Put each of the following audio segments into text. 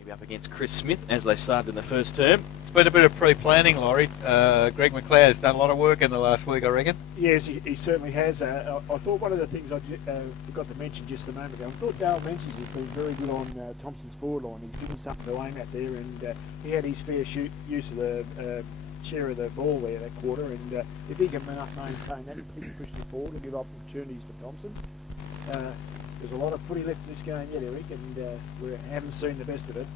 He'll be up against Chris Smith as they started in the first term. It's been a bit of pre-planning, Laurie. Greg McLeod's done a lot of work in the last week, I reckon. Yes, he certainly has. I thought one of the things I forgot to mention just a moment ago, I thought Dale Menzies has been very good on Thomson's forward line. He's given something to aim at there, and he had his fair use of the share of the ball there that quarter, and if he can maintain that, he can push it forward and give opportunities for Thomson. There's a lot of footy left in this game yet, Eric, and we haven't seen the best of it.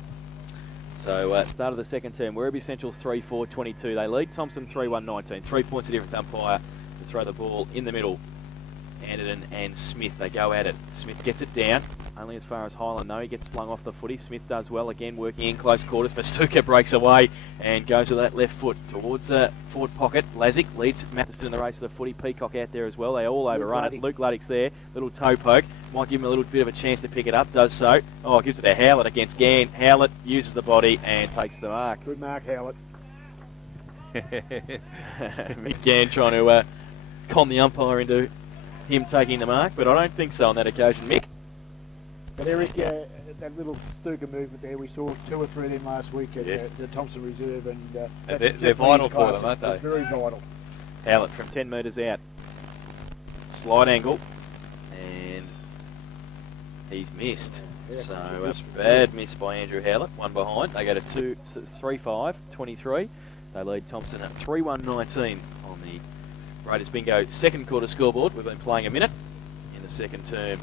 So, start of the second term, Werribee Central's 3-4-22. They lead Thomson 3-1-19. 3 points of difference umpire to throw the ball in the middle. Anderton and Smith, they go at it. Smith gets it down, only as far as Highland. No, he gets flung off the footy. Smith does well, again working in close quarters. Mastuka breaks away and goes with that left foot towards forward pocket. Lazic leads Matheson in the race for the footy. Peacock out there as well. They all overrun it. Luke Luddick's there. Little toe poke. Might give him a little bit of a chance to pick it up. Does so. Oh, gives it to Howlett against Gann. Howlett uses the body and takes the mark. Good mark, Howlett. Gann trying to con the umpire into him taking the mark, but I don't think so on that occasion, Mick. But Eric, that little Stuka movement there, we saw 2 or 3 of them last week at the Thomson Reserve, and they're vital for them, aren't they? It's very vital. Howlett from 10 metres out. Slide angle, and he's missed. So a bad miss by Andrew Howlett, one behind. They go to 3-5-23. They lead Thomson at 3-1-19 on the Raiders Bingo second quarter scoreboard. We've been playing a minute in the second term.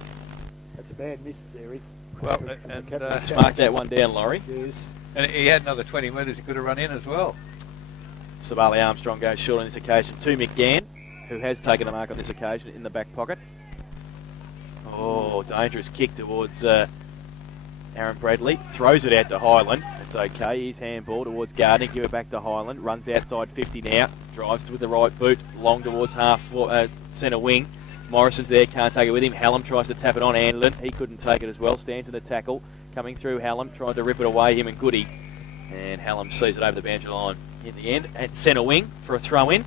That's a bad miss, Eric. Well, Mark that one down, Laurie. Yes. And he had another 20 metres he could have run in as well. Savali Armstrong goes short on this occasion to McGann, who has taken the mark on this occasion in the back pocket. Oh, dangerous kick towards Aaron Bradley. Throws it out to Highland. It's okay. He's handball towards Gardner. Give it back to Highland. Runs outside 50 now. Drives with the right boot. Long towards half centre wing. Morrison's there. Can't take it with him. Hallam tries to tap it on Anderton. He couldn't take it as well. Stands in the tackle. Coming through Hallam. Tried to rip it away. Him and Goody. And Hallam sees it over the boundary line in the end. At centre wing for a throw in.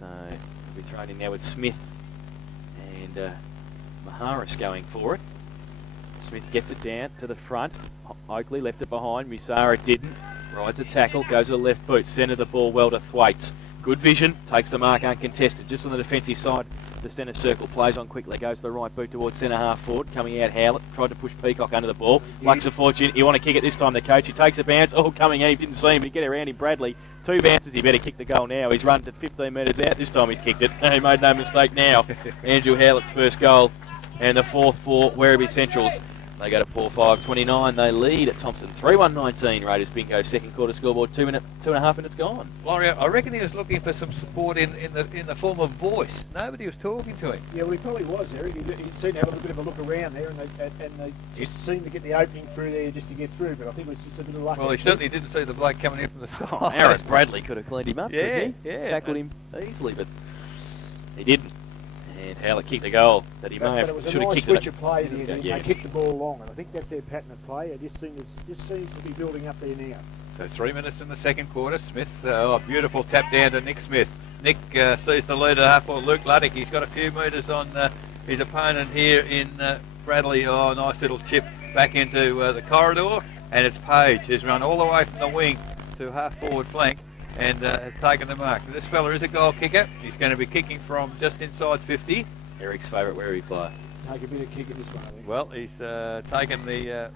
So we'll be thrown in now with Smith and Maharis going for it. Smith gets it down to the front. Oakley left it behind. Musara didn't. Rides a tackle. Goes to the left boot. Centre the ball well to Thwaites. Good vision. Takes the mark uncontested. Just on the defensive side. The centre circle plays on quickly. Goes to the right boot towards centre half forward. Coming out Howlett. Tried to push Peacock under the ball. Lucks of fortune. You want to kick it this time, the coach. He takes a bounce. Oh, coming in. He didn't see him. He get around him. Bradley. 2 bounces. He better kick the goal now. He's run to 15 metres out. This time he's kicked it. He made no mistake now. Andrew Howlett's first goal. And the fourth for Werribee Centrals. They go to 4-5-29. They lead at Thomson 3-1-19. Raiders Bingo second quarter scoreboard. 2.5 minutes gone. Laurie, I reckon he was looking for some support in the form of voice. Nobody was talking to him. Yeah, well, he probably was, Eric. He seemed to have a bit of a look around there, and they just seemed to get the opening through there just to get through. But I think it was just a bit of luck. Well, he certainly didn't see the bloke coming in from the side. Aaron Bradley could have cleaned him up. Yeah. Tackled him easily, but he didn't. And Howlett kicked the goal that he may have But it was a should have nice kicked switch it. of play there. Yeah. They kicked the ball long, and I think that's their pattern of play. It just seems to be building up there now. So 3 minutes in the second quarter. Smith, beautiful tap down to Nick Smith. Nick sees the lead at half forward, Luke Luddick. He's got a few metres on his opponent here in Bradley. Oh, nice little chip back into the corridor. And it's Page who's run all the way from the wing to half forward flank and has taken the mark. This fella is a goal kicker. He's going to be kicking from just inside 50. Eric's favourite Werribee player. Take a bit of kick in this one, I think. Well, he's taken the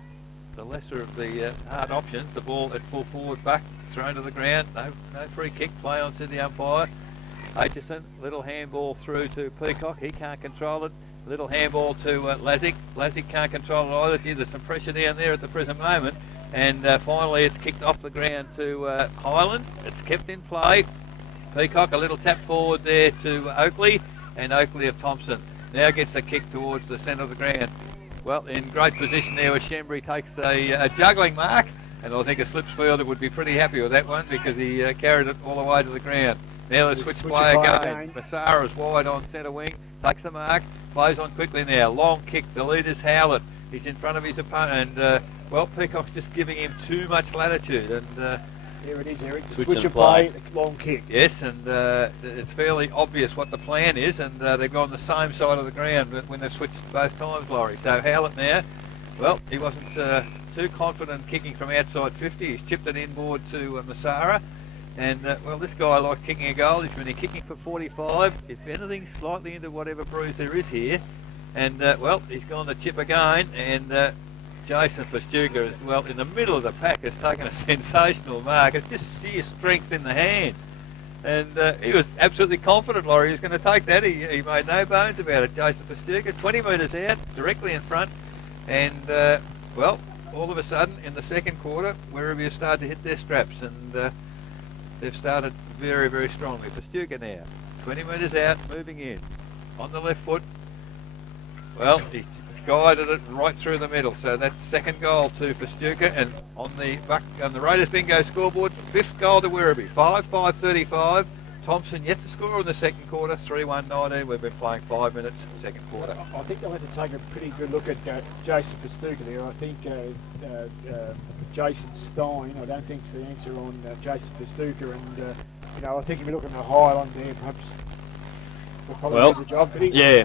lesser of the hard options. The ball at full forward back, thrown to the ground. No free kick. Play on to the umpire. Aitchison, little handball through to Peacock. He can't control it. Little handball to Lazic. Lazic can't control it either. Gee, there's some pressure down there at the present moment. And finally it's kicked off the ground to Highland. It's kept in play. Peacock, a little tap forward there to Oakley. And Oakley of Thomson now gets a kick towards the centre of the ground. Well, in great position there with Shembry takes a juggling mark. And I think a slips fielder would be pretty happy with that one because he carried it all the way to the ground. Now the switch play again. Massara's wide on centre wing. Takes the mark. Plays on quickly now. Long kick. The leader's Howlett. He's in front of his opponent. And, Peacock's just giving him too much latitude. And There it is, Eric. Switch Switch and of play, long kick. Yes, and it's fairly obvious what the plan is, and they've gone the same side of the ground when they've switched both times, Laurie. So Howlett now, well, he wasn't too confident kicking from outside 50. He's chipped it inboard to Masara. And, well, this guy likes kicking a goal. He's been kicking for 45. If anything, slightly into whatever bruise there is here. And, well, he's gone to chip again. And Jason Pastuka, as well, in the middle of the pack, has taken a sensational mark. It's just sheer strength in the hands. And he was absolutely confident, Laurie, he was going to take that. He made no bones about it. Jason Pastuka, 20 metres out, directly in front. And, well, all of a sudden, in the second quarter, Werribee have started to hit their straps. And they've started very, very strongly. Pastuka now, 20 metres out, moving in. On the left foot. Well, he's guided it right through the middle. So that's second goal to Pastuka. And on the Raiders bingo scoreboard, fifth goal to Werribee. 5-5-35. Thomson yet to score in the second quarter. 3-1-19. We've been playing 5 minutes second quarter. I think they'll have to take a pretty good look at Jason Pastuka there. I think Jason Stein, I don't think, is the answer on Jason Pastuka. And, you know, I think if you look at the highline there, perhaps we'll probably do the job. But yeah,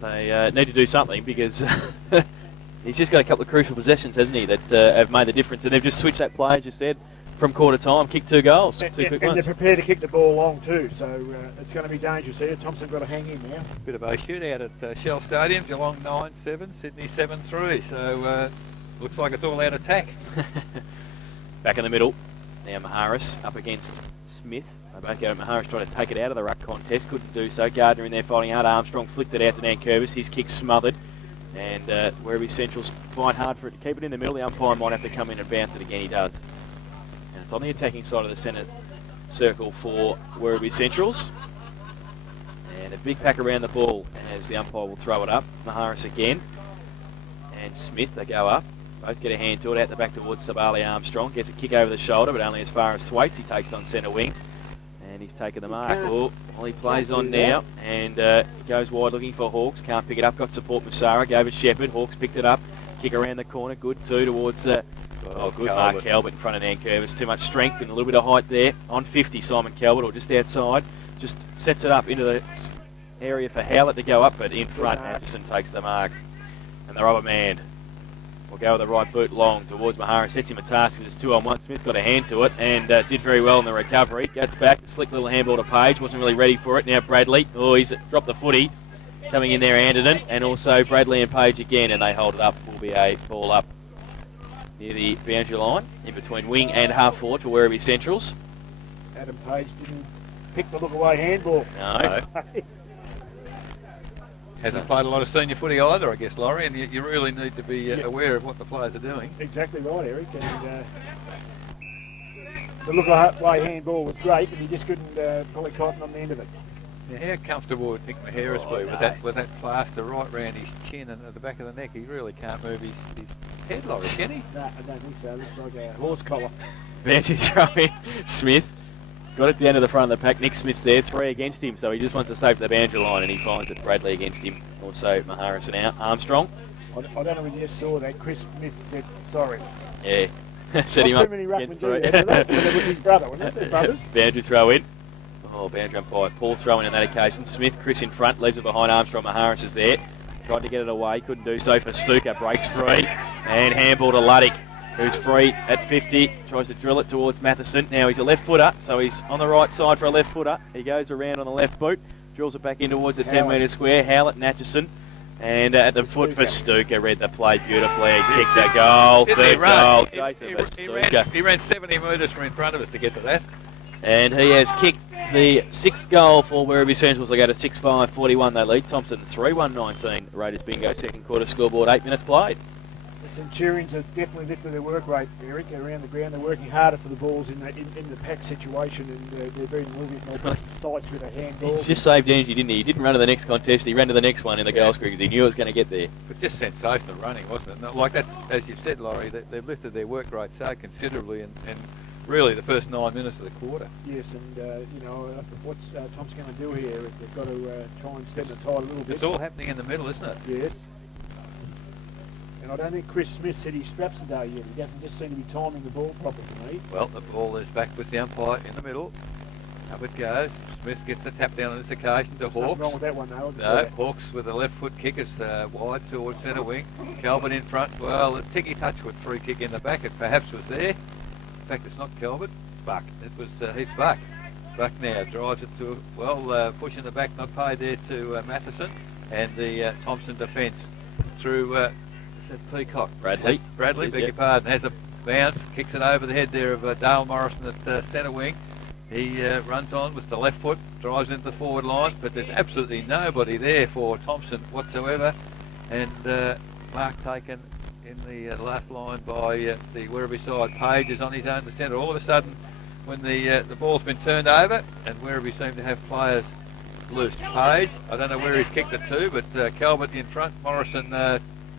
they need to do something because he's just got a couple of crucial possessions, hasn't he, that have made the difference. And they've just switched that play, as you said, from quarter time, kicked 2 goals, two quick and ones. they're prepared to kick the ball long too, so it's going to be dangerous here. Thomson got to hang in now. Bit of a shootout at Shell Stadium. Geelong 9-7, Sydney 7-3. So looks like it's all out attack. Back in the middle. Now Maharis up against Smith. They both go. Maharis tried to take it out of the ruck contest. Couldn't do so. Gardner in there fighting hard. Armstrong flicked it out to Nankervis. His kick smothered. And Werribee Central's fight hard for it to keep it in the middle. The umpire might have to come in and bounce it again. He does. And it's on the attacking side of the centre circle for Werribee Centrals. And a big pack around the ball as the umpire will throw it up. Maharis again. And Smith, they go up. Both get a hand to it, out the back towards Sabali Armstrong. Gets a kick over the shoulder, but only as far as Thwaites. He takes it on centre wing. And he's taken the mark. Oh, well, he plays on now. And he goes wide looking for Hawks. Can't pick it up. Got support Musara. Gave it Shepherd. Hawks picked it up. Kick around the corner. Good too towards... good Mark Calvert in front of Nankervis. Too much strength and a little bit of height there. On 50, Simon Calvert, or just outside. Just sets it up into the area for Howlett to go up, but in front, Anderson takes the mark. And the rubber man will go with the right boot long towards Mahara. Sets him a task. It's 2-on-1. Smith got a hand to it and did very well in the recovery. Gets back. Slick little handball to Page. Wasn't really ready for it. Now Bradley. Oh, he's dropped the footy. Coming in there, Anderton. And also Bradley and Page again. And they hold it up. Will be a ball up near the boundary line. In between wing and half forward for Werribee Centrals. Adam Page didn't pick the look-away handball. No. Hasn't played a lot of senior footy either, I guess, Laurie, and you really need to be aware of what the players are doing. Exactly right, Eric. And the look-away handball was great, but he just couldn't probably cotton on the end of it. Now, how comfortable would Nick Maharis be with that plaster right round his chin and at the back of the neck? He really can't move his head, Laurie, can he? No, I don't think so. It looks like a horse collar. Bounty throw in. Smith. Got it down to the front of the pack. Nick Smith's there, 3 against him, so he just wants to save the boundary line, and he finds it. Bradley against him. Also Maharis and Armstrong. I don't know if you just saw that. Chris Smith said sorry. Yeah. Set him Not up. too many ruckmen do that, but it was his brother, wasn't it? Their brothers. Boundary throw in. Oh, boundary umpire. Paul throwing on that occasion. Smith, Chris in front, leaves it behind Armstrong. Maharis is there. Tried to get it away, couldn't do so for Stuka. Breaks free. And handball to Luddick, who's free at 50. Tries to drill it towards Matheson. Now he's a left footer, so he's on the right side for a left footer. He goes around on the left boot. Drills it back in towards the 10-metre square. Howlett and Atchison. And at the foot for Stuka. Read the play beautifully. Kicked a goal. Third goal. He ran 70 metres from in front of us to get to that. And he has kicked the 6th goal for Werribee Centrals. They go to 6-5-41. They lead. Thompson 3-1-19. Raiders bingo second quarter scoreboard. 8 minutes played. The Centurions have definitely lifted their work rate, Eric, around the ground. They're working harder for the balls in the pack situation, and they're being a little bit more precise with a handball. He's just saved energy, didn't he? He didn't run to the next contest. He ran to the next one in the goals cricket. He knew it was going to get there. But just sensational running, wasn't it? Like that's, as you've said, Laurie, they've lifted their work rate so considerably, and really the first 9 minutes of the quarter. Yes, and what's Tom's going to do here? They've got to try and stem the tide a little bit. It's all happening in the middle, isn't it? Yes. And I don't think Chris Smith said his straps today yet. He doesn't just seem to be timing the ball properly to me. Well, the ball is back with the umpire in the middle. Up it goes. Smith gets the tap down on this occasion to There's Hawks. nothing wrong with that one, though. No, Hawks with a left foot kick is wide towards centre wing. Calvert in front. Well, a ticky touch with free kick in the back. It perhaps was there. In fact, it's not Calvert. It's Buck. It was he's Buck. Buck now drives it to, well, pushing the back, not paid there to Matheson. And the Thomson defence through, is that Peacock? Bradley. Bradley, beg your pardon, has a bounce, kicks it over the head there of Dale Morrison at centre wing. He runs on with the left foot, drives into the forward line, but there's absolutely nobody there for Thomson whatsoever. And mark taken in the last line by the Werribee side. Page is on his own to centre. All of a sudden, when the ball's been turned over, and Werribee seem to have players loose. Page, I don't know where he's kicked it to, but Calvert in front. Morrison,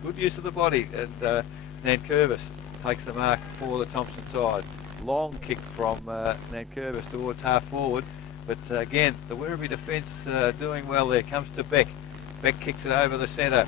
good use of the body, and Nankervis takes the mark for the Thomson side. Long kick from Nankervis towards half forward, but again the Werribee defence doing well there. Comes to Beck. Beck kicks it over the centre.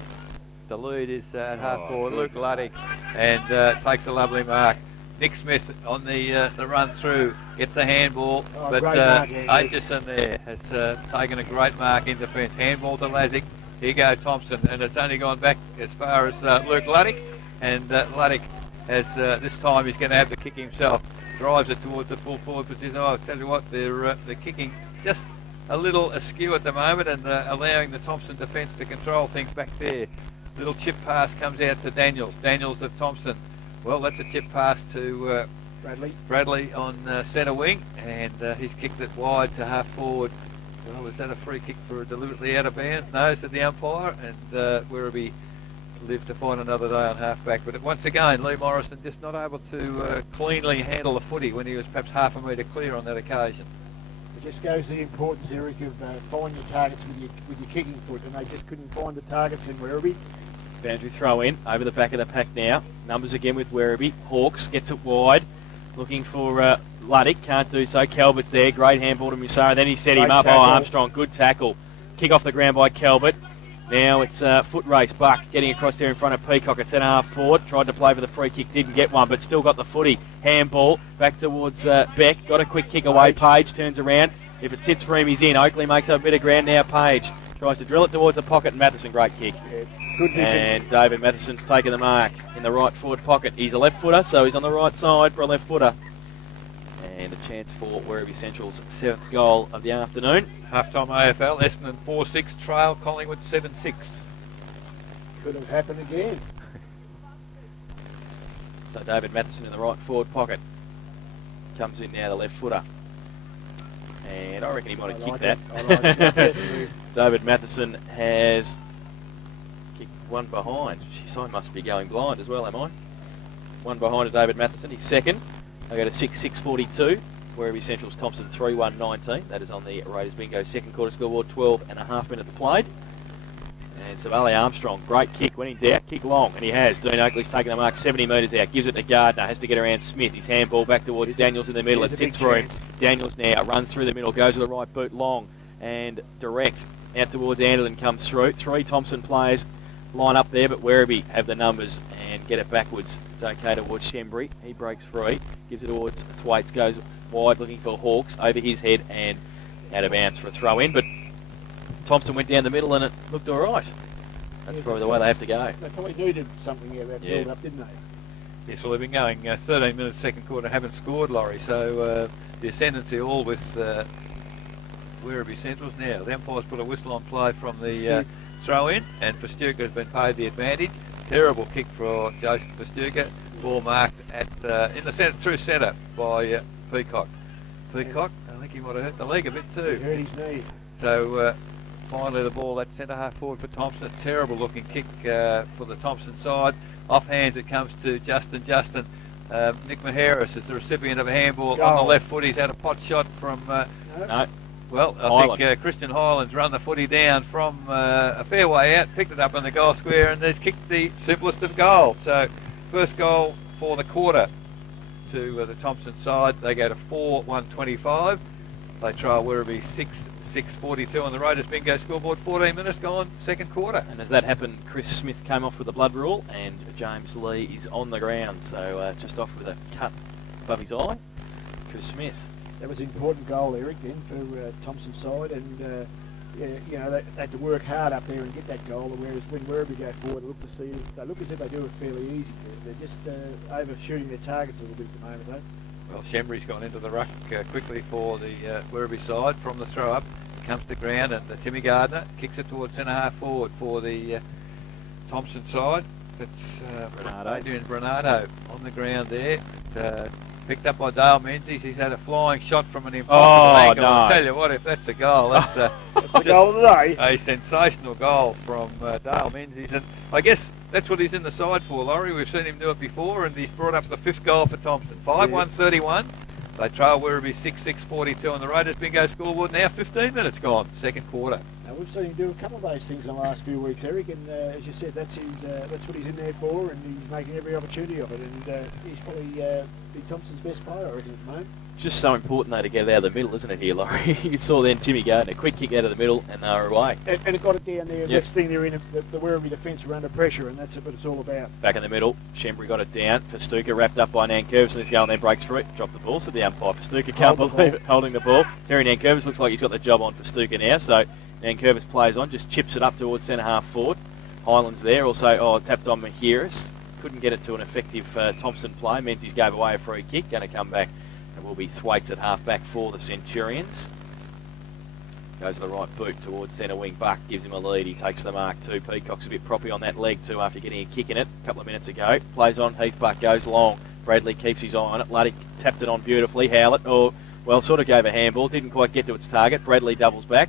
The lead is at half forward. Luke Luddick, and takes a lovely mark. Nick Smith on the run through gets a handball, but Aitchison there has taken a great mark in defence. Handball to Lazic. Here go Thomson, and it's only gone back as far as Luke Luddick, and Luddick has this time he's going to have to kick himself. Drives it towards the full forward position. Oh, I'll tell you what, they're kicking just a little askew at the moment, and allowing the Thomson defence to control things back there. Little chip pass comes out to Daniels. Daniels of Thomson. Well, that's a chip pass to Bradley on centre wing, and he's kicked it wide to half forward. Well, was that a free kick for deliberately out of bounds? No, said the umpire, and Werribee live to find another day on half-back. But once again, Lee Morrison just not able to cleanly handle the footy when he was perhaps half a metre clear on that occasion. It just goes to the importance, Eric, of finding your targets with your kicking foot, and they just couldn't find the targets in Werribee. Boundary throw in over the back of the pack now. Numbers again with Werribee. Hawks gets it wide, looking for Luddick. Can't do so. Calvert's there. Great handball to Musara. Then he set him up. Tackle. Oh, Armstrong. Good tackle. Kick off the ground by Calvert. Now it's foot race. Buck getting across there in front of Peacock at centre half forward. Tried to play for the free kick. Didn't get one, but still got the footy. Handball back towards Beck. Got a quick kick away. Page turns around. If it sits for him, he's in. Oakley makes up a bit of ground now. Page tries to drill it towards the pocket. Matheson, great kick. Yeah, good vision. And David Matheson's taken the mark in the right forward pocket. He's a left footer, so he's on the right side for a left footer. And a chance for Werribee Central's 7th goal of the afternoon. Half-time AFL, Essendon 4-6, trail Collingwood 7-6. Could have happened again. So David Matheson in the right forward pocket. Comes in now, the left footer. And I reckon he might have kicked that. I like it. Yes, move. David Matheson has kicked one behind. Jeez, I must be going blind as well, am I? One behind to David Matheson. He's second. I go to 6-6-42. Werribee Central's Thomson 3-1-19. That is on the Raiders Bingo second quarter scoreboard. 12.5 minutes played. And Savali Armstrong, great kick. When in doubt, kick long. And he has. Dean Oakley's taken the mark 70 metres out. Gives it to Gardner. Has to get around Smith. His handball back towards Daniels in the middle. It sits for him. Daniels now runs through the middle. Goes to the right boot long. And direct out towards Anderton comes through. 3 Thomson players line up there, but Werribee have the numbers and get it backwards. It's okay towards Shembry. He breaks free. Gives it towards Thwaites. Goes wide looking for Hawks. Over his head and out of bounds for a throw in. But Thomson went down the middle and it looked all right. That's probably the way they have to go. They probably needed something out of that build-up, didn't they? Yes, well, they've been going 13 minutes second quarter, haven't scored, Laurie. So the ascendancy all with Werribee Centrals now. The umpire's put a whistle on play from the throw-in, and Pastuca has been paid the advantage. Terrible kick for Jason Pastuca. Ball marked at in the centre, true centre by Peacock. Peacock, I think he might have hurt the leg a bit too. He hurt his knee. So finally the ball at centre half forward for Thomson. Terrible looking kick for the Thomson side. Off hands it comes to Justin. Nick Maharis is the recipient of a handball on the left foot. He's had a pot shot from... No. Well, I think Christian Hyland's run the footy down from a fair way out, picked it up in the goal square, and has kicked the simplest of goals. So first goal for the quarter to the Thomson side. They go to 4-1-25. They trial Werribee 6:42 on the Raiders bingo scoreboard. 14 minutes gone, second quarter. And as that happened, Chris Smith came off with the blood rule, and James Lee is on the ground. So just off with a cut above his eye, Chris Smith. That was an important goal, Eric, then for Thomson's side, and you know, they had to work hard up there and get that goal. Whereas when Werribee go forward, they look as if they do it fairly easy. They're just overshooting their targets a little bit at the moment, though. Well, Shembry's gone into the ruck quickly for the Werribee side from the throw up. He comes to ground, and Timmy Gardner kicks it towards centre half forward for the Thomson side. It's Adrian Bernardo on the ground there. Picked up by Dale Menzies. He's had a flying shot from an impossible angle. No. I'll tell you what, if that's a goal, that's That's the goal of the day. a sensational goal from Dale Menzies. And I guess that's what he's in the side for, Laurie. We've seen him do it before, and he's brought up the 5th goal for Thomson. 5-1-31. They trail Werribee 6-6-42 on the Raiders bingo scoreboard. Now 15 minutes gone, second quarter. Now, we've seen him do a couple of those things in the last few weeks, Eric, and as you said, that's what he's in there for, and he's making every opportunity of it, and he's probably Big Thomson's best player, I reckon, at the moment. It's just so important, though, to get it out of the middle, isn't it, here, Laurie? You saw then Timmy Gardner, quick kick out of the middle, and they were away. And it got it down there. Yep. Next thing they're in, the Werribee defence were under pressure, and that's what it's all about. Back in the middle, Shembry got it down. Festuca wrapped up by Nankervis, and this goal and then breaks through it. Dropped the ball, said the umpire. Festuca can't believe it, holding the ball. Terry Nankervis looks like he's got the job on Festuca now, so Nankervis plays on, just chips it up towards centre half forward. Highlands there, also tapped on Mahiris. Couldn't get it to an effective Thomson play. Menzies gave away a free kick, going to come back. It will be Thwaites at half back for the Centurions. Goes to the right boot towards centre wing. Buck gives him a lead. He takes the mark too. Peacock's a bit proppy on that leg too after getting a kick in it a couple of minutes ago. Plays on. Heath Buck goes long. Bradley keeps his eye on it. Luddy tapped it on beautifully. Howlett, sort of gave a handball. Didn't quite get to its target. Bradley doubles back.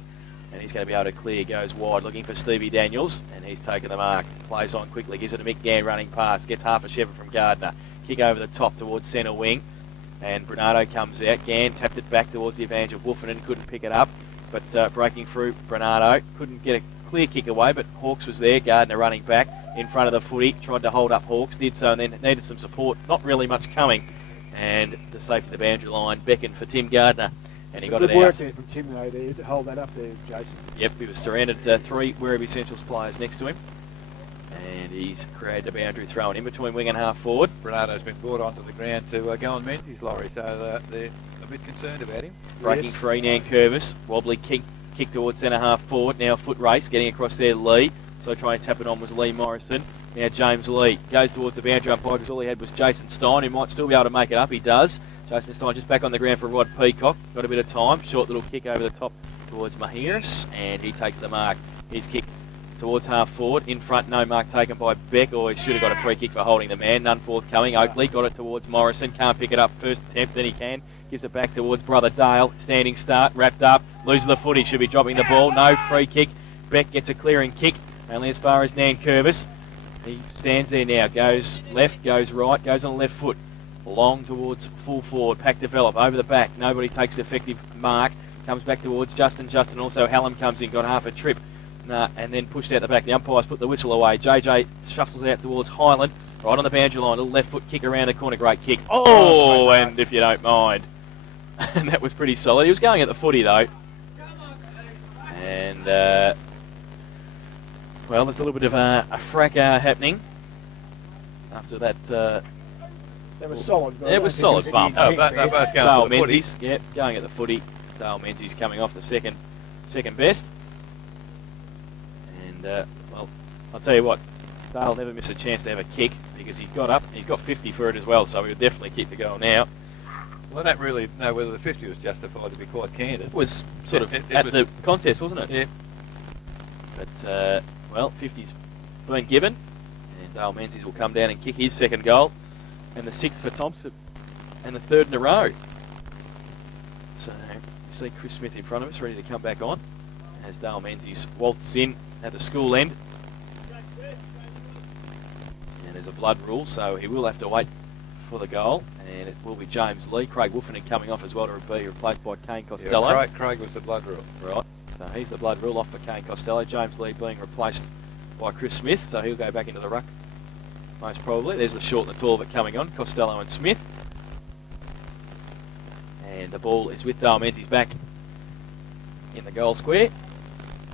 And he's going to be able to clear. Goes wide looking for Stevie Daniels. And he's taken the mark. Plays on quickly. Gives it to Mick Gann running past. Gets half a shepherd from Gardner. Kick over the top towards centre wing. And Bernardo comes out. Gann tapped it back towards the advantage of Wolfenden. Couldn't pick it up. But breaking through, Bernardo couldn't get a clear kick away, but Hawks was there. Gardner running back in front of the footy. Tried to hold up Hawks. Did so and then needed some support. Not really much coming. And the safety of the boundary line beckoned for Tim Gardner. And he got it out. Good work there from Tim, though, there to hold that up there, Jason. Yep, he was surrounded 3 Werribee Centrals players next to him. And he's created a boundary throw in between wing and half forward. Bernardo's been brought onto the ground to go on Menzies, Laurie, so they're a bit concerned about him. Breaking free, Nankervis. Wobbly kick towards centre half forward. Now foot race, getting across there, Lee. So trying to tap it on was Lee Morrison. Now James Lee goes towards the boundary umpire because all he had was Jason Stein, who might still be able to make it up. He does. Jason Stein just back on the ground for Rod Peacock. Got a bit of time. Short little kick over the top towards Mahiris, and he takes the mark. His kick towards half forward. In front, no mark taken by Beck. He should have got a free kick for holding the man. None forthcoming. Oakley got it towards Morrison. Can't pick it up first attempt, then he can. Gives it back towards Brother Dale. Standing start, wrapped up. Loses the footy. Should be dropping the ball. No free kick. Beck gets a clearing kick. Only as far as Nankervis. He stands there now. Goes left, goes right, goes on the left foot. Long towards full forward. Pack develop over the back. Nobody takes the effective mark. Comes back towards Justin. Also Hallam comes in. Got half a trip. And then pushed out the back. The umpires put the whistle away. JJ shuffles out towards Highland. Right on the boundary line. Little left foot kick around the corner. Great kick. And if you don't mind. And that was pretty solid. He was going at the footy though. And, there's a little bit of a fracas happening after that. That was solid. It was solid bump. They're both going Dale for the footy. Menzies, yep, going at the footy. Dale Menzies coming off the second best. And, I'll tell you what, Dale never missed a chance to have a kick because he got up and he's got 50 for it as well, so he would definitely kick the goal now. Well, I don't really know whether the 50 was justified, to be quite candid. It was sort of at the contest, wasn't it? Yeah. But, 50's been given, and Dale Menzies will come down and kick his second goal, and the 6th for Thomson, and the 3rd in a row. So, you see Chris Smith in front of us, ready to come back on, as Dale Menzies waltzes in at the school end. And there's a blood rule, so he will have to wait for the goal, and it will be James Lee. Craig Wolfenden coming off as well to be replaced by Kane Costello. Yeah, Craig was the blood rule. Right, so he's the blood rule off for Kane Costello. James Lee being replaced by Chris Smith, so he'll go back into the ruck most probably. There's the short and the tall of it coming on, Costello and Smith. And the ball is with Dale Menzies back in the goal square.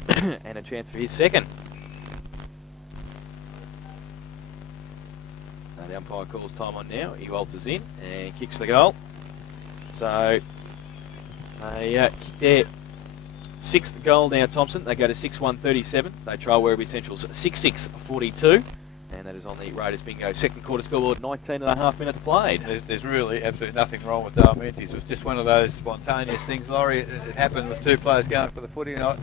And a chance for his second. So the umpire calls time on now. He waltzes in and kicks the goal. So they kick their sixth goal now, Thomson. They go to 6-1-37. They try Werribee Central's 6-6-42. And that is on the Raiders Bingo second quarter scoreboard, 19 and a half minutes played. There's really absolutely nothing wrong with Dale Menzies. It was just one of those spontaneous things, Laurie. It happened with two players going for the footy. And I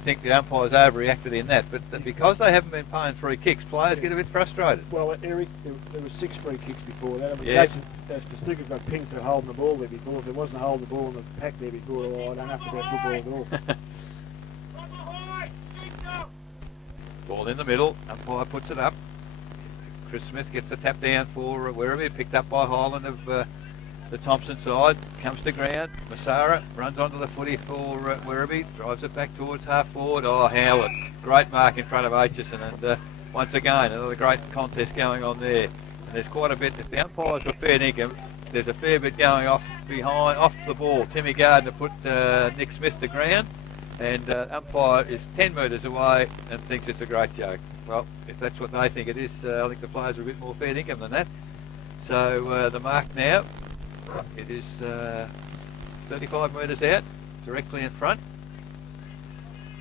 think the umpires overreacted in that. But because they haven't been paying free kicks, players get a bit frustrated. Well, Eric, there were 6 free kicks before that. I mean, Yeah. Jason Pastuka got pinged for holding the ball there before. If there wasn't a holding the ball in the pack there before, I don't have to bet football at all. Ball in the middle, umpire puts it up. Chris Smith gets the tap down for Werribee, picked up by Highland of the Thomson side, comes to ground. Massara runs onto the footy for Werribee, drives it back towards half forward. Oh, Howard, great mark in front of Aitchison, and once again, another great contest going on there. And there's quite a bit, if the umpires were fair dinkum, there's a fair bit going off the ball. Timmy Gardner put Nick Smith to ground. And umpire is 10 metres away and thinks it's a great joke. Well, if that's what they think it is, I think the players are a bit more fair dinkum than that. So the mark now, it is 35 metres out, directly in front.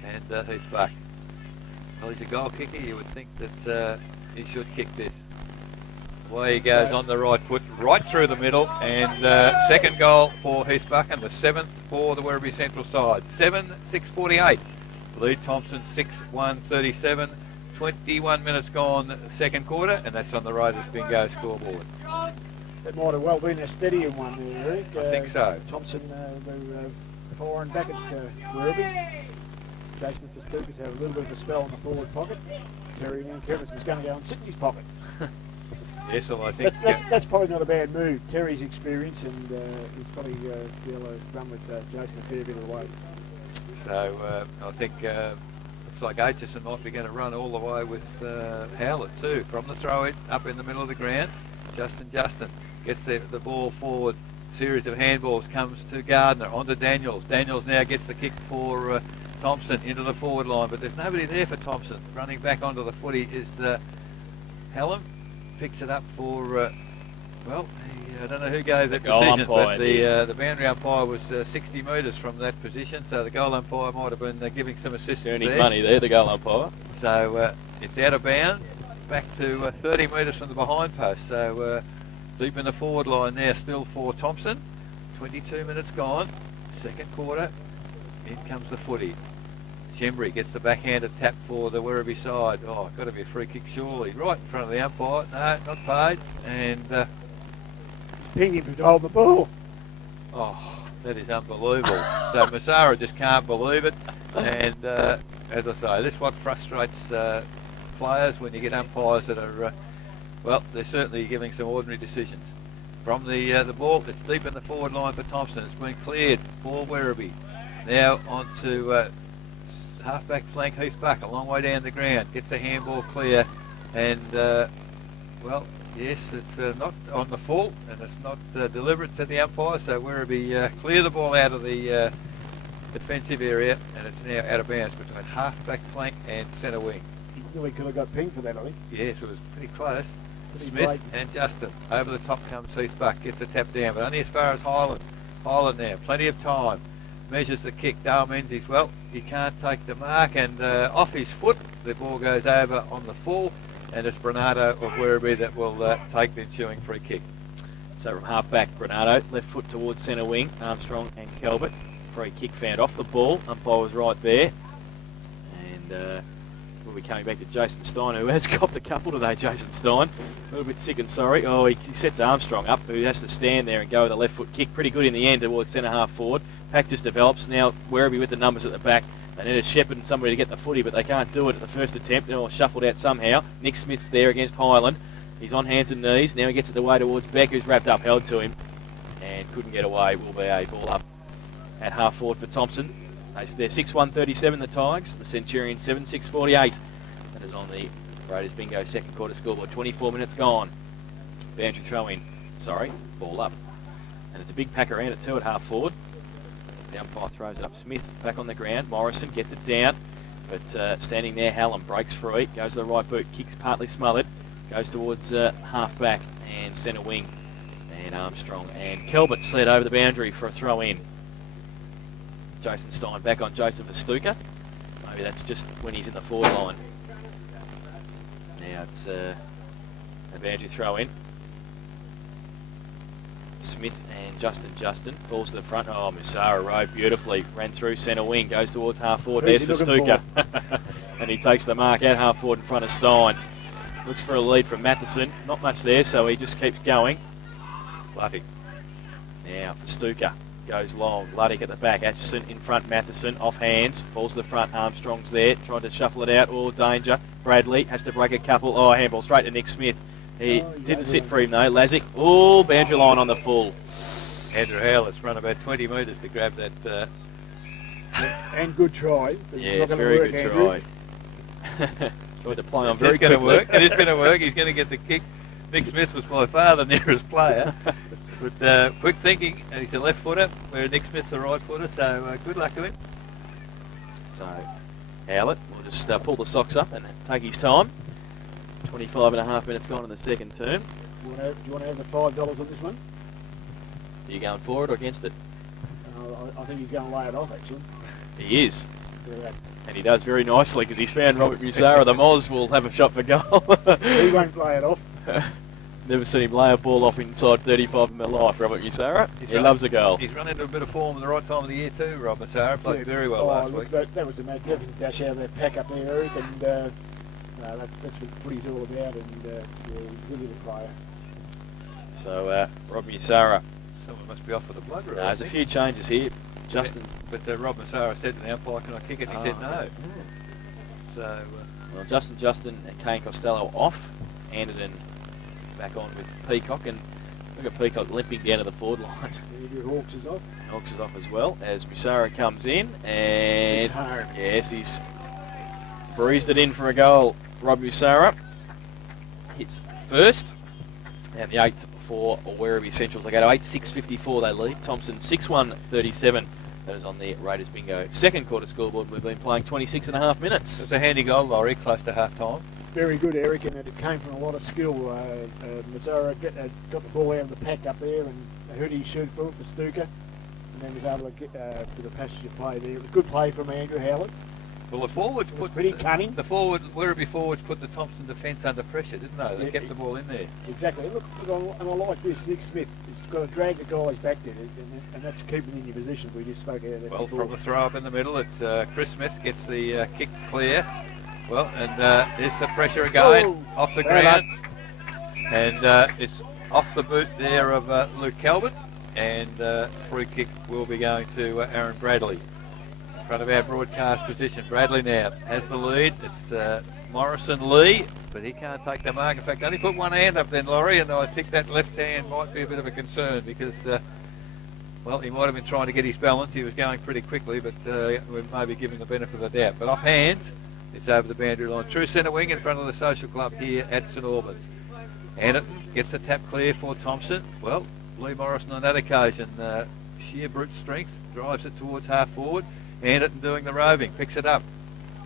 And he's back. Well, he's a goal kicker. You would think that he should kick this. Away he goes on the right foot, right through the middle, and second goal for Heath Buchan, the 7th for the Werribee Central side. 7-6-48. Lead Thomson 6-1-37. 21 minutes gone second quarter, and that's on the Raiders Bingo scoreboard. It might have well been a steadier one there, Eric. I think so. Thomson, they're firing back at Werribee. Jason Pastukas have a little bit of a spell in the forward pocket. Terry Nankervis is going to go and sit in his pocket. Yes, well, I think that's probably not a bad move. Terry's experience, and he's probably be able to run with Jason a fair bit of the way. so. I think looks like Aitchison might be going to run all the way with Howlett too, from the throw-in up in the middle of the ground. Justin gets the ball forward. Series of handballs comes to Gardner, onto Daniels. Daniels now gets the kick for Thomson into the forward line, but there's nobody there for Thomson. Running back onto the footy is Hallam. Picks it up for, I don't know who gave that decision, but the boundary umpire was 60 metres from that position, so the goal umpire might have been giving some assistance Earning there. money there, the goal umpire. So it's out of bounds, back to 30 metres from the behind post, so deep in the forward line now still for Thomson. 22 minutes gone, second quarter, in comes the footy. Shembry gets the backhanded tap for the Werribee side. Oh, got to be a free kick surely. Right in front of the umpire. No, not paid. And Pinged him to hold the ball. oh, that is unbelievable. So Massara just can't believe it. And as I say, this is what frustrates players when you get umpires that are, they're certainly giving some ordinary decisions. From the ball, it's deep in the forward line for Thomson. It's been cleared for Werribee. Now on to half-back flank Heath Buck, a long way down the ground, gets a handball clear, and yes, it's not on the full, and it's not deliberate to the umpire, so Werribee clear the ball out of the defensive area, and it's now out of bounds between half-back flank and centre wing. He really could have got pinged for that, I think. Yes, it was pretty close. Pretty Smith blatant. and Justin. Over the top comes Heath Buck, gets a tap down, but only as far as Highland. Highland now, plenty of time. Measures the kick. Dale Menzies, he can't take the mark, and off his foot, the ball goes over on the full, and it's Bernardo of Werribee that will take the ensuing free kick. So from half back, Bernardo, left foot towards centre wing, Armstrong and Calvert. Free kick found off the ball, umpire was right there. And we'll be coming back to Jason Stein, who has copped a couple today, Jason Stein. A little bit sick and sorry. Oh, he sets Armstrong up, who has to stand there and go with a left foot kick. Pretty good in the end towards centre half forward. Pack just develops. Now Werribee with the numbers at the back. They need a shepherd and somebody to get the footy, but they can't do it at the first attempt. They're all shuffled out somehow. Nick Smith's there against Highland. He's on hands and knees. Now he gets it the way towards Beck, who's wrapped up, held to him, and couldn't get away. Will be a ball up at half forward for Thomson. They're 6-1-37, the Tigers. The Centurions 7-6-48. That is on the Raiders Bingo second quarter scoreboard. 24 minutes gone. Boundary throw in. Ball up. And it's a big pack around it too at half forward. The umpire throws it up. Smith back on the ground. Morrison gets it down. But standing there, Hallam breaks free. Goes to the right boot. Kicks partly smothered. Goes towards half back and centre wing. And Armstrong. And Kelbert slid over the boundary for a throw in. Jason Stein back on Joseph Astuka. Maybe that's just when he's in the forward line. Now it's a boundary throw in. Smith and Justin falls to the front. Oh, Musara rode beautifully. Ran through centre wing. Goes towards half forward. There's Astuka. And he takes the mark out half forward in front of Stein. Looks for a lead from Matheson. Not much there, so he just keeps going. Luddick. Now for Stuka. Goes long. Luddick at the back. Atchison in front. Matheson off hands. Falls to the front. Armstrong's there. Trying to shuffle it out. Oh, danger. Bradley has to break a couple. Oh, handball straight to Nick Smith. He didn't sit for him though. Lazic. Oh, boundary line on the full. Andrew Howlett's run about 20 metres to grab that. And good try. Yeah, it's very good try. Tried to play on very quickly. It is going to work. He's going to get the kick. Nick Smith was by far the nearest player. But quick thinking, and he's a left footer, where Nick Smith's a right footer, so good luck to him. So, Howlett will just pull the socks up and take his time. 25 and a half minutes gone in the second term. Do you want to have the $5 on this one? Are you going for it or against it? I think he's going to lay it off, actually. He is. Yeah. And he does very nicely because he's found Robert Musara. The Moz will have a shot for goal. He won't lay it off. Never seen him lay a ball off inside 35 in my life, Robert Musara. He loves a goal. He's run into a bit of form at the right time of the year too, Rob Musara. Played very well last week. That was a magnificent dash out of that pack up there, Eric, and that's what footy's all about, and he's a good little player. So, Rob Musara. Someone must be off with the blood. No, there's a few changes here. Justin. But Rob Musara said to the umpire, can I kick it? And he said no. So, well, Justin and Kane Costello off. Anderton back on with Peacock, and look at Peacock limping down to the forward line. Hawks is off. Hawks is off as well as Musara comes in, and it's hard. Yes, he's breezed it in for a goal. Rob Musara hits first, and the 8th for Werribee Centrals. They go to 8-6-54. They lead. Thomson 6-1-37. That is on the Raiders bingo second quarter scoreboard. We've been playing 26 and a half minutes. It was a handy goal, Laurie, close to half time. Very good, Eric, and it came from a lot of skill. Mazzara got the ball out of the pack up there and heard he shoot for Stuka, and then was able to get to the passage of play there. It was good play from Andrew Howlett. Well, the forwards put pretty cunning. The Werribee forwards put the Thomson defence under pressure, didn't they? They kept the ball in there. Exactly. Look, and I like this. Nick Smith has got to drag the guys back there, and that's keeping in your position. We just spoke out of that. Well, before. from the throw up in the middle, it's Chris Smith gets the kick clear. Well, and there's the pressure again off the ground, and it's off the boot there of Luke Calvert, and free kick will be going to Aaron Bradley. In front of our broadcast position. Bradley now has the lead. It's Morrison Lee, but he can't take the mark. In fact, only put one hand up then, Laurie, and I think that left hand might be a bit of a concern because, well, he might have been trying to get his balance. He was going pretty quickly, but we may be giving the benefit of the doubt. But off hands, it's over the boundary line. True centre wing in front of the social club here at St Albans. Anderton gets the tap clear for Thomson. Well, Lee Morrison on that occasion, sheer brute strength, drives it towards half forward. Anderton doing the roving, picks it up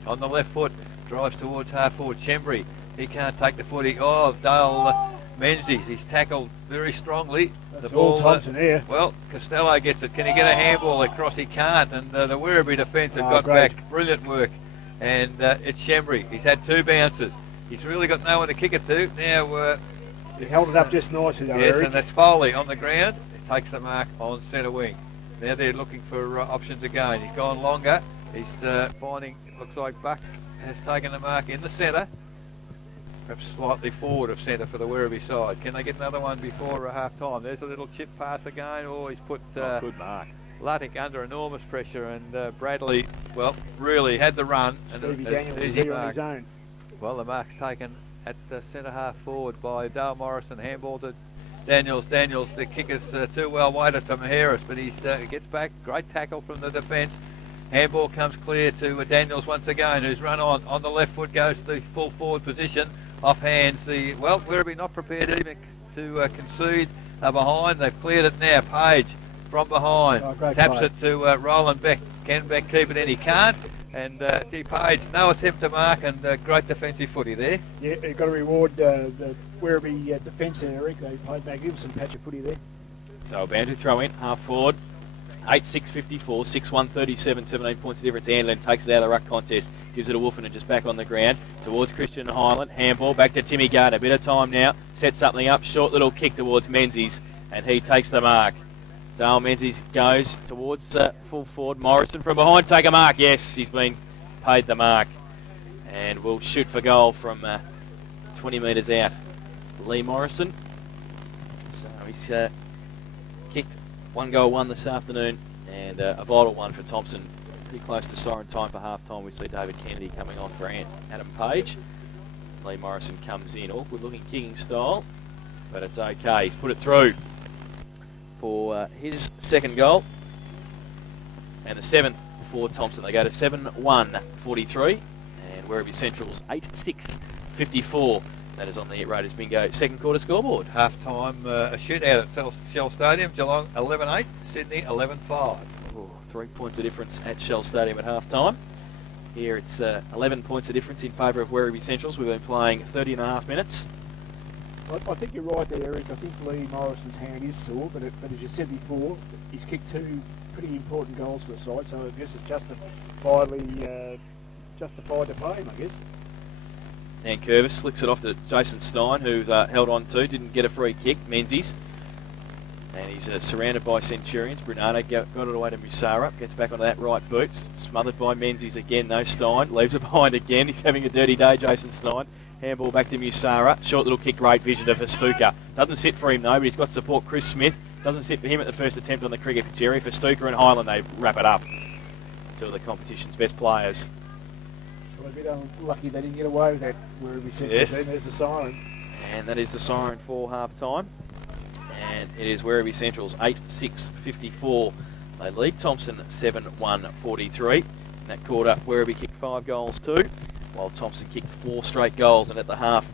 on the left foot, drives towards half forward. Chembry, he can't take the footy. Oh, Dale Menzies, he's tackled very strongly. That's the ball, Thomson here. Well, Costello gets it. Can he get a handball across? He can't. And the Werribee defence have got back. Brilliant work. And it's Chembry. He's had 2 bounces. He's really got no one to kick it to. Now, he held it up just nicely, though, yes, Eric. and that's Foley on the ground. He takes the mark on centre wing. Now they're looking for options again. He's gone longer. He's finding, it looks like Buck has taken the mark in the centre. Perhaps slightly forward of centre for the Werribee side. Can they get another one before half time? There's a little chip pass again. Oh, he's put good mark. Luddick under enormous pressure, and Bradley, well, really had the run. And Stevie Daniels is here on his own. Well, the mark's taken at centre half forward by Dale Morrison. Handball to Daniels, the kicker's too well weighted from Harris, but he gets back. Great tackle from the defence. Handball comes clear to Daniels once again, who's run on the left foot, goes to the full forward position. Off hands, Werribee not prepared even to concede behind. They've cleared it now. Page from behind. Oh, great Taps play. it to Roland Beck. Can Beck keep it in? He can't. And G. Page, no attempt to mark, and great defensive footy there. Yeah, you've got to reward the Werribee defence there, Eric. They played magnificent patch of footy there. So a boundary throw in, half forward. 8-6-54, 6-1-37, 17 points of difference. Anlin takes it out of the ruck contest, gives it to Wolfen and just back on the ground towards Christian Highland. Handball back to Timmy Gardner. Bit of time now. Sets something up. Short little kick towards Menzies, and he takes the mark. Dale Menzies goes towards full forward. Morrison from behind. Take a mark. Yes, he's been paid the mark. And will shoot for goal from 20 metres out. Lee Morrison. So he's kicked 1 goal, 1 this afternoon, and a vital one for Thomson. Pretty close to siren time for half time. We see David Kennedy coming on for Adam Page. Lee Morrison comes in. Awkward looking kicking style, but it's okay. He's put it through for his second goal, and the 7th for Thomson. They go to 7-1-43, and Werribee Central's 8-6-54. That is on the Raiders Bingo second quarter scoreboard. Half-time, a shootout at Shell Stadium. Geelong 11-8, Sydney 11-5. 3 points of difference at Shell Stadium at half-time. Here it's 11 points of difference in favour of Werribee Centrals. We've been playing 30 and a half minutes. I think you're right there, Eric. I think Lee Morrison's hand is sore, but as you said before, he's kicked 2 pretty important goals for the side, so I guess it's justified to play him, I guess. And Curvis slicks it off to Jason Stein, who's held on to, didn't get a free kick, Menzies. And he's surrounded by Centurions. Brunano got it away to Musara, gets back onto that right boot, smothered by Menzies again, no Stein, leaves it behind again. He's having a dirty day, Jason Stein. Handball back to Musara, short little kick, great vision to Festuca. Doesn't sit for him though, but he's got support Chris Smith. Doesn't sit for him at the first attempt on the cricket for Jerry. Festuca and Highland, they wrap it up. Two of the competition's best players. Well, a bit unlucky they didn't get away with that Werribee Central Yes. team. There's the siren. And that is the siren for half-time. And it is Werribee Central's 8-6-54. They lead Thomson 7-1-43. In that quarter, Werribee kicked 5 goals too, while Thomson kicked 4 straight goals. And at the half,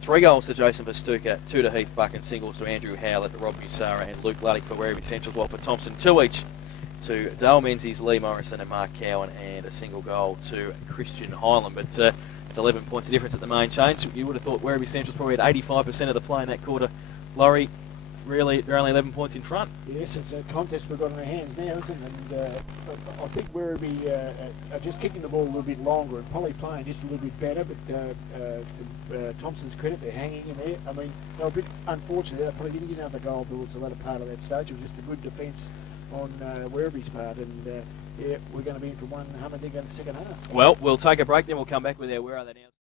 3 goals to Jason Festuca, 2 to Heath Buck, and singles to Andrew Howlett, Rob Musara and Luke Luddick for Werribee Central, while for Thomson 2 each to Dale Menzies, Lee Morrison and Mark Cowan, and a single goal to Christian Highland. But it's 11 points of difference at the main change. You would have thought Werribee Central's probably at 85% of the play in that quarter. Laurie, really, they're only 11 points in front. Yes, it's a contest we've got in our hands now, isn't it? And I think Werribee are just kicking the ball a little bit longer and probably playing just a little bit better, but to Thompson's credit, they're hanging in there. I mean, they were a bit unfortunate. They probably didn't get another goal towards the latter part of that stage. It was just a good defence on Werribee's part, and yeah, we're going to be in for one humdinger in the second half. Well, we'll take a break, then we'll come back with our Where Are They Now?